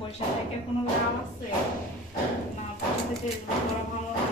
পয়সা থেকে কোনো লাভ আছে না? পয়সা থেকে করা ভালো না।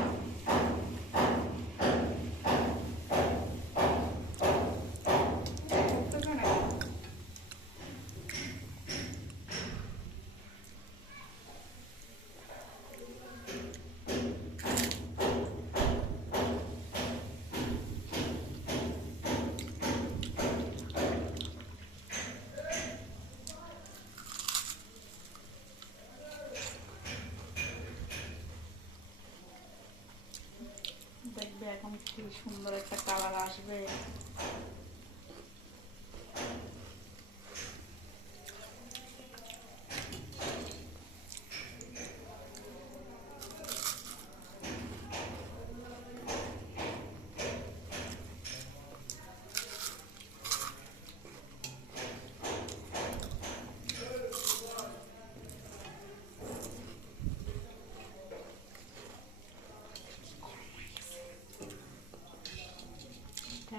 দেখবে এখন কি সুন্দর একটা কালার আসবে।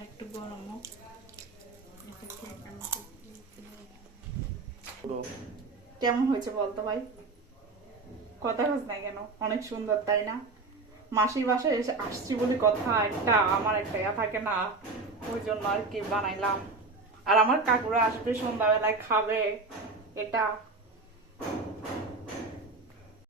একটু গরম হোক। কেমন হয়েছে বলতো ভাই? কথা হচ্ছে না কেন? অনেক সুন্দর তাই না? মাসির বাসায় এসে আসছি বলে কথা, একটা আমার একটা ইয়া থাকে না, ওই জন্য আর কি বানাইলাম। আর আমার কাকুরা আসবে সন্ধ্যাবেলায় খাবে এটা।